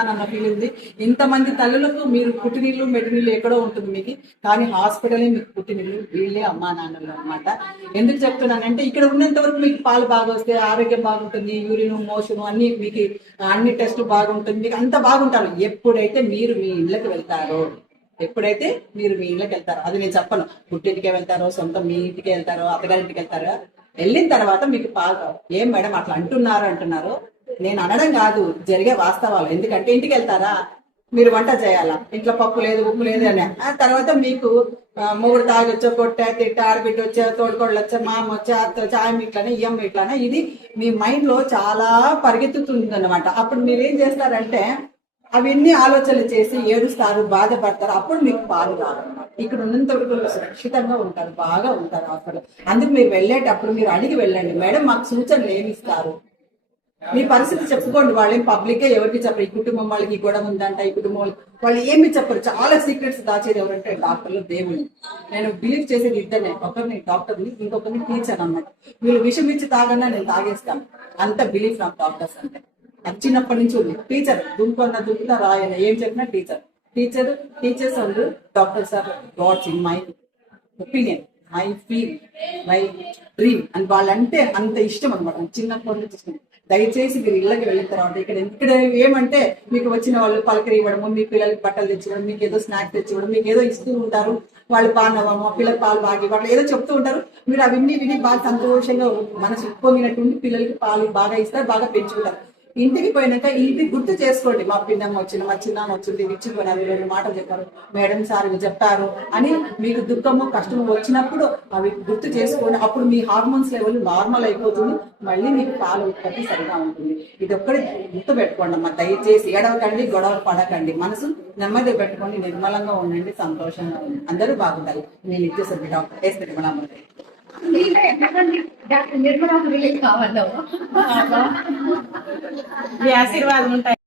అన్న ఫీల్ ఉంది. ఇంతమంది తల్లులకు మీరు పుట్టినీళ్ళు మెటినీళ్ళు ఎక్కడో ఉంటుంది మీకు. కానీ హాస్పిటలే మీకు పుట్టినీళ్ళు వీళ్ళే అమ్మా నాన్నలు అన్నమాట. ఎందుకు చెప్తున్నానంటే ఇక్కడ ఉన్నంత వరకు మీకు పాలు బాగా వస్తే ఆరోగ్యం బాగుంటుంది యూరిన్ మోషన్ అన్ని మీకు అన్ని టెస్టులు బాగుంటుంది మీకు అంత బాగుంటారు. ఎప్పుడైతే మీరు మీ ఇళ్ళకి వెళ్తారో ఎప్పుడైతే మీరు మీ ఇళ్ళకి వెళ్తారో అది నేను చెప్పను. పుట్టింటికే వెళ్తారో సొంతం మీ ఇంటికి వెళ్తారో అత్తగారింటికి వెళ్తారో వెళ్ళిన తర్వాత మీకు పాలు ఏం మేడం అట్లా అంటున్నారు అంటున్నారు? నేను అనడం కాదు జరిగే వాస్తవాలు. ఎందుకంటే ఇంటికి వెళ్తారా? మీరు వంట చేయాలా? ఇంట్లో పప్పు లేదు ఉప్పు లేదు అని. ఆ తర్వాత మీకు ఆ, మొగుడు తాగొచ్చో కొట్టా తిట్ట ఆడబిడ్డ వచ్చా తోడుకోళ్ళు వచ్చా మామ వచ్చా అత్త వచ్చా ఇట్లానే ఇయ్యం ఇట్లానే ఇది మీ మైండ్లో చాలా పరిగెత్తుతుంది అనమాట అప్పుడు మీరు ఏం చేస్తారంటే అవన్నీ ఆలోచనలు చేసి ఏడుస్తారు బాధపడతారు అప్పుడు మీకు పాలు రావన్నమాట. ఇక్కడ ఉన్నంత వరకు సురక్షితంగా ఉంటారు బాగా ఉంటారు అక్కడ అందుకు మీరు వెళ్ళేటప్పుడు మీరు అడిగి వెళ్ళండి. మేడం మాకు సూచనలు ఏమి ఇస్తారు? మీ పరిస్థితి చెప్పుకోండి. వాళ్ళేం పబ్లికే ఎవరికి చెప్పరు. ఈ కుటుంబం వాళ్ళకి ఈ గొడవ ఉందంట ఈ కుటుంబం వాళ్ళు ఏమి చెప్పరు. చాలా సీక్రెట్స్ దాచేది ఎవరంటే డాక్టర్లు దేవుళ్ళు. నేను బిలీవ్ చేసేది ఇద్దరినే. ఒకరిని డాక్టర్ని ఇంకొకరిని టీచర్ అన్నమాట. వీళ్ళు విషం ఇచ్చి తాగన్నా నేను తాగేస్తాను. అంత బిలీఫ్ నాకు డాక్టర్స్ అంటే. అది చిన్నప్పటి నుంచి ఉంది. టీచర్ దుంకున్న దుంకుతా రాయన ఏం చెప్పినా teacher teacher teachers and doctors are gods in my opinion my feel my dream అని వాళ్ళంటే అంత ఇష్టం అనమాట చిన్నప్పటి నుంచి ఇష్టం. దయచేసి మీరు ఇళ్ళకి వెళ్ళిన తర్వాత ఇక్కడ ఇక్కడ ఏమంటే మీకు వచ్చిన వాళ్ళు పలకరి ఇవ్వడము మీ పిల్లలకి బట్టలు తెచ్చివ్వడం మీకు ఏదో స్నాక్స్ తెచ్చివ్వడం మీకు ఏదో ఇస్తూ ఉంటారు. వాళ్ళు బాగున్నావమ్మా పిల్లలకి పాలు బాగి వాళ్ళు ఏదో చెప్తూ ఉంటారు. మీరు అవన్నీ విని బాగా సంతోషంగా మనసు ఉప్పొంగినట్టుండి పిల్లలకి పాలు బాగా ఇస్తారు బాగా పెంచుకుంటారు. ఇంటికి పోయినాక ఇంటికి గుర్తు చేసుకోండి. మా పిన్నమ్మ వచ్చింది మా చిన్నమ్మ వచ్చింది ఇవి ఇచ్చిపోయినారు రెండు మాటలు చెప్పారు. మేడం సార్ ఇవి చెప్పారు అని మీకు దుఃఖము కష్టము వచ్చినప్పుడు అవి గుర్తు చేసుకోండి. అప్పుడు మీ హార్మోన్స్ లెవెల్ నార్మల్ అయిపోతుంది. మళ్ళీ మీకు పాల ఉత్పత్తి సరిగా ఉంటుంది. ఇది ఒక్కటి గుర్తు పెట్టుకోండి అమ్మా. దయచేసి ఏడవకండి గొడవలు పడకండి. మనసు నెమ్మది పెట్టుకోండి. నిర్మలంగా ఉండండి సంతోషంగా ఉండండి. అందరూ బాగుండాలి. నేను ఇచ్చేసరికి doctor S Nirmalamurthy doctor Nirmala గురించి కావాలో మీ ఆశీర్వాదం ఉంటాయి.